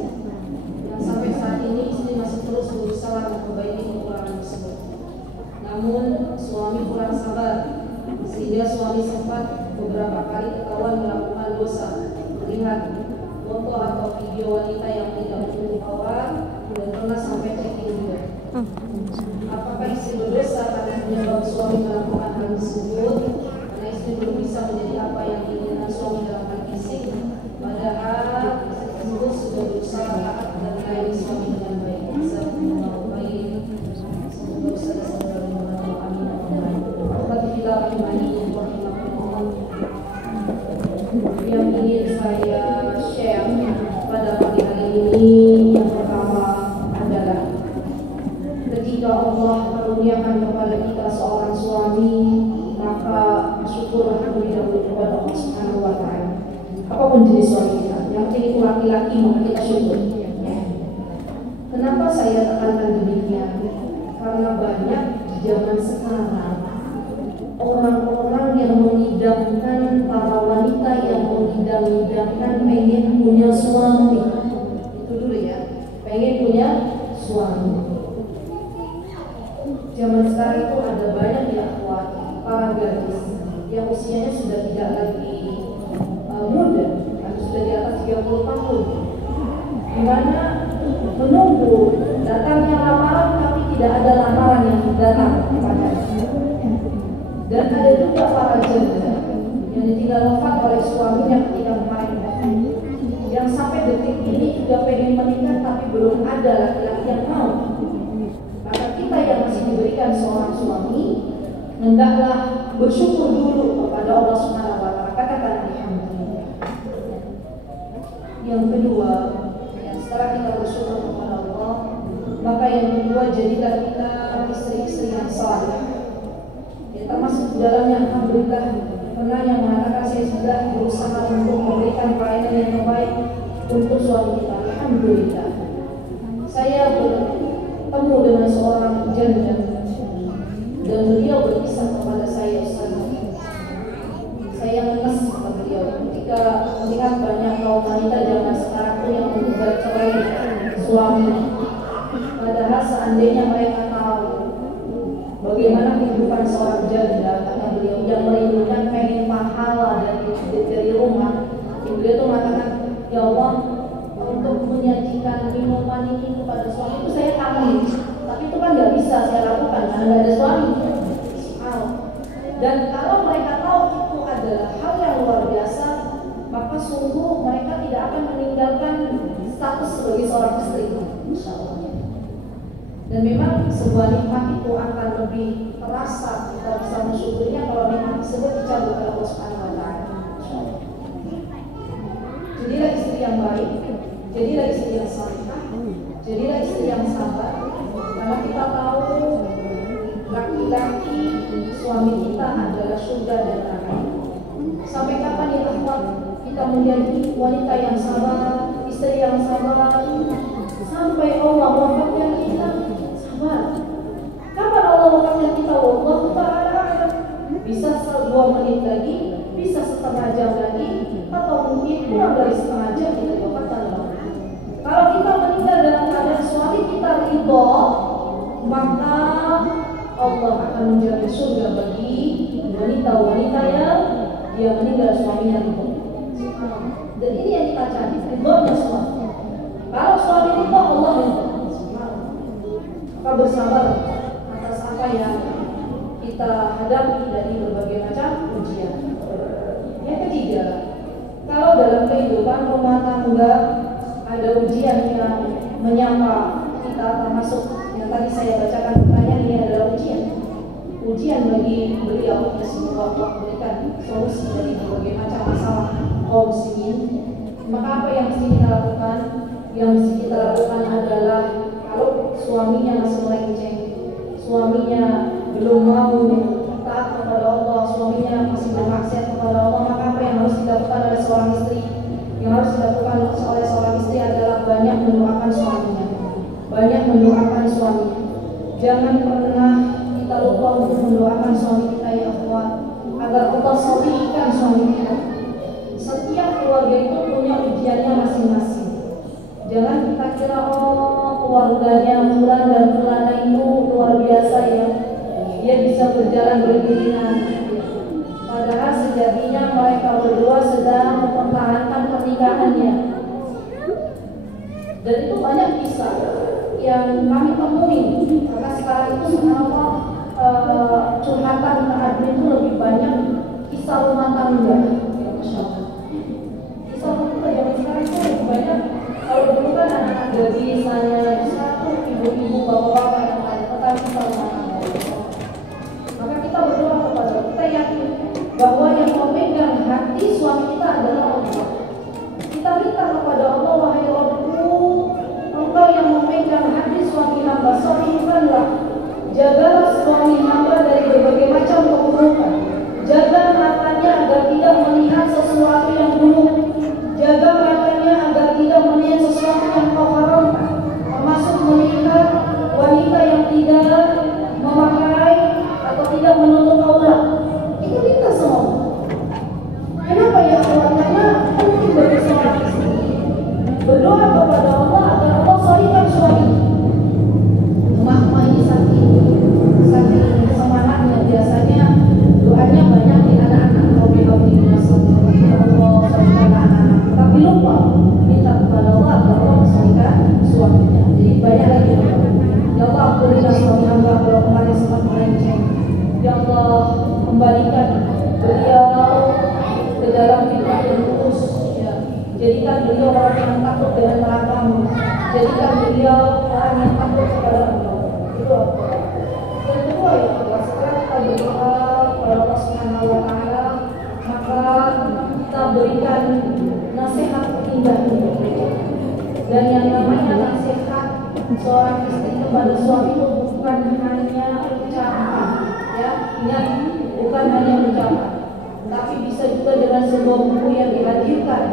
Yang sampai saat ini istri masih terus berusaha memperbaiki kekurangan tersebut. Namun suami kurang sabar, sehingga suami sempat beberapa kali ketahuan melakukan dosa, melihat foto atau video wanita yang tidak menutup aurat, dan pernah sampai checking juga. Apakah istri berdosa karena menyebab suami melakukan hal tersebut? Karena istri belum bisa menjadi apa yang diinginkan suami dalam hal fisik, padahal istri tersebut sudah berusaha taat dan melayani suami dengan baik. Semoga baik, semoga saudara-saudara membantu. Amin. Yang ingin saya share pada pagi hari ini, yang pertama adalah ketika Allah menurunkan kepada kita seorang suami, maka syukurlah terlebih dahulu kepada Allah Subhanahu wa Ta'ala. Apapun jenis suami kita, yang ini laki-laki maka kita syukur. Kenapa saya tekankan demikian? Karena banyak di zaman sekarang orang-orang yang mengidamkan, para wanita yang mengidam-idamkan pengen punya suami. Itu dulu ya, pengen punya suami. Zaman sekarang itu ada banyak ya para gadis yang usianya sudah tidak lagi bagaimana menunggu datangnya lamaran tapi tidak ada lamaran yang datang kepadanya. Dan ada juga para janda yang ditinggal wafat oleh suaminya ketika kemarin, yang sampai detik ini juga pengen menikah tapi belum ada laki-laki yang mau. Maka kita yang masih diberikan seorang suami, hendaklah bersyukur dulu kepada Allah Subhanahu wa Ta'ala. Katakan alhamdulillah. Yang kedua, setelah kita bersyukur kepada Allah, maka yang kedua, jadilah kita istri-istri yang saleh. Termasuk di dalamnya alhamdulillah, pernah yang mengatakan saya sudah berusaha untuk memberikan pelayanan yang terbaik untuk suami kita. Alhamdulillah, saya bertemu dengan seorang janda dan beliau berkisah kepada saya, Ustaz, saya ngenes sama beliau ketika melihat banyak kaum wanita zaman sekarang tuh yang menggugat cerai suami, padahal seandainya mereka tahu bagaimana kehidupan seorang janda, kata beliau, yang merindukan pengen pahala dari rumah. Beliau itu mengatakan, ya Allah, untuk menyajikan minuman ini kepada suami itu saya kangen, tapi itu kan nggak bisa saya lakukan karena nggak ada suami. Dan kalau mereka tahu itu adalah hal yang luar biasa, maka sungguh mereka tidak akan meninggalkan status sebagai seorang istri. Insya Allah. Dan memang sebuah nikmat itu akan lebih terasa kita bisa mensyukurinya kalau nikmat tersebut dicabut oleh Allah Subhanahu wa Ta'ala. Jadilah istri yang baik, jadilah istri yang salihah, jadilah istri yang sabar, karena kita tahu laki-laki suami kita adalah surga dan neraka. Sampai kapan ya akhwat kita menjadi wanita yang sabar, istri yang sabar, sampai Allah wafatkan kita? Kapan Allah wafatkan kita? Wallahu ta'ala bisa 2 menit lagi, bisa setengah jam lagi, atau mungkin kurang dari setengah jam kita wafatkan Allah. Kalau kita meninggal dalam keadaan suami kita ridho, maka Allah akan menjamin surga bagi wanita-wanita yang dia meninggal suaminya ridho. Dan ini yang kita cari, ridhonya suami. Kalau suami ridho, Allah ridho. Maka bersabar atas apa yang kita hadapi dari berbagai macam ujian. Yang ketiga, kalau dalam kehidupan rumah tangga ada ujian yang menyapa kita, termasuk yang tadi saya bacakan pertanyaan, ini adalah ujian bagi beliau. Semoga Allah memberikan solusi dari berbagai macam masalah kaum muslimin. Maka apa yang mesti kita lakukan? Yang mesti kita lakukan adalah, kalau suaminya masih melenceng, suaminya belum mau taat kepada Allah, suaminya masih bermaksiat kepada Allah, maka apa yang harus dilakukan oleh seorang istri? Yang harus dilakukan oleh seorang istri adalah banyak mendoakan suaminya, banyak mendoakan suaminya. Jangan pernah kita lupa untuk mendoakan suami kita, ya Allah, agar Allah solihkan suami kita. Setiap keluarga itu punya ujiannya masing-masing. Jangan kita kira keluarganya Fulan dan Fulana itu luar biasa ya, dia bisa berjalan beriringan. Padahal sejatinya mereka berdua sedang mempertahankan pernikahannya. Dan itu banyak kisah yang kami temui, karena sekarang itu subhanallah curhatan admin itu lebih banyak kisah rumah tangga. Ya, Masya Allah. Kisah rumah tangga zaman sekarang itu lebih banyak. Kalau dulu kan anak-anak gadis hanya satu, ibu-ibu, bapak-bapak yang lain, tetapi kita rumah tangga. Maka kita berdoa kepada Allah, kita yakin bahwa yang memegang hati suami kita adalah Allah. Kita minta kepada Allah, wahai Rabbku, Engkau yang memegang hati suami hamba, solihkanlah, jagalah suami hamba dari berbagai macam keburukan. Jaga matanya agar tidak melihat sesuatu yang buruk. Jaga matanya agar tidak melihat sesuatu yang kau haramkan, termasuk melihat wanita yang tidak memakai atau tidak menutup aurat. Itu kita semua. Kenapa ya Allah? Karena mungkin bagi seorang istri berdoa kepada Allah agar Allah solihkan suami. Emak-emak ini saking semangatnya, biasanya doanya banyak di anak-anak. Allah solihkan anak-anak, tapi lupa minta kepada Allah agar Allah solihkan berdoa. Yang kedua ya, setelah kita berdoa kepada Allah Subhanahu wa Ta'ala, maka kita berikan nasihat indah. Dan yang namanya nasihat seorang istri kepada suami itu bukan hanya ucapan, ya, ingat, bukan hanya ucapan, tapi bisa juga dengan sebuah buku yang dihadirkan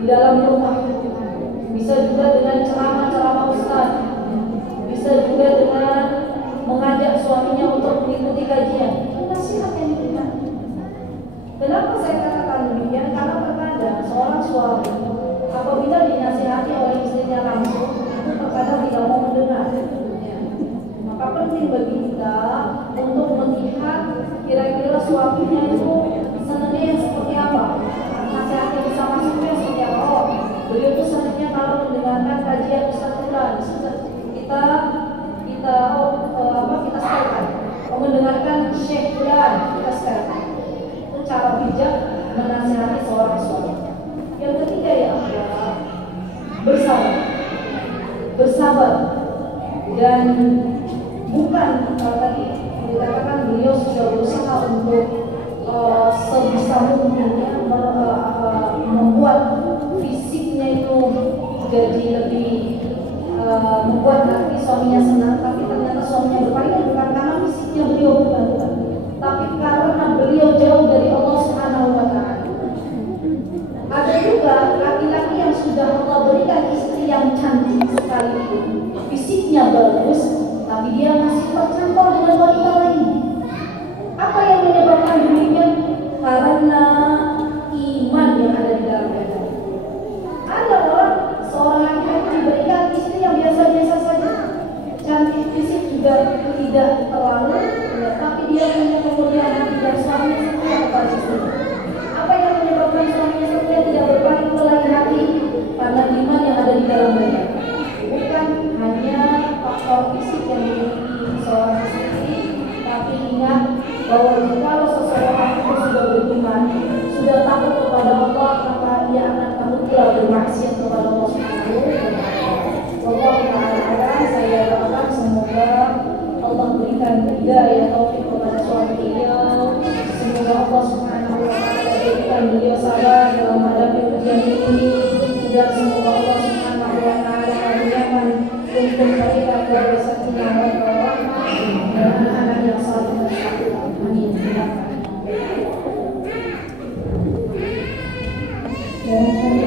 di dalam rumah, bisa juga dengan ceramah-ceramah ustaz, bisa juga dengan mengajak suaminya untuk mengikuti kajian. Itu nasihat yang diberikan. Kenapa saya katakan demikian? Karena terkadang seorang suami apabila dinasihati oleh istrinya langsung, itu terkadang tidak mau mendengar. Maka penting bagi kita untuk melihat kira-kira suaminya itu senangnya yang seperti apa, nasihat yang bisa masuknya seperti apa. Oh, beliau itu senangnya kalau mendengarkan kajian Ustaz Fulan, kita setelkan. Mendengarkan Syekh Fulan, kita setelkan. Itu cara bijak menasihati seorang suami. Yang ketiga ya adalah bersabar dan bukan tadi dikatakan beliau sudah berusaha untuk sebisa mungkin membuat fisiknya itu jadi lebih membuat hati suaminya senang, tapi ternyata suaminya berpaling bukan karena fisiknya beliau bukan, tapi karena beliau jauh dari Allah Subhanahu wa Ta'ala. Ada juga laki-laki yang sudah Allah berikan istri yang cantik sekali, fisiknya bagus, tapi dia masih tercampur dengan wanita lain. Apa yang menyebabkan demikian? Karena iman yang ada di dalamnya. Ada seorang laki-laki diberikan istri yang biasa-biasa saja, cantik fisik juga tidak terlalu, ya, tapi dia punya kemuliaan hati dan suaminya setia kepada istri. Apa yang menyebabkan suaminya setia tidak berpaling ke lain hati? Karena iman yang ada di dalamnya. Bukan hanya faktor fisik yang dimiliki seorang istri, tapi ingat bahwa jika seseorang itu sudah beriman, sudah takut kepada Allah, maka ia akan takut pula bermaksiat kepada Allah Subhanahu wa Ta'ala. Allah Ta'ala, saya doakan semoga Allah berikan hidayah taufik kepada suami beliau. Semoga Allah Subhanahu wa Ta'ala berikan beliau sabar dalam menghadapi ujian ini, dan semoga Allah Subhanahu wa Ta'ala karuniakan untuk mereka dari sakinah wa rahmah dan anak-anak yang saleh dan saleh. Amin.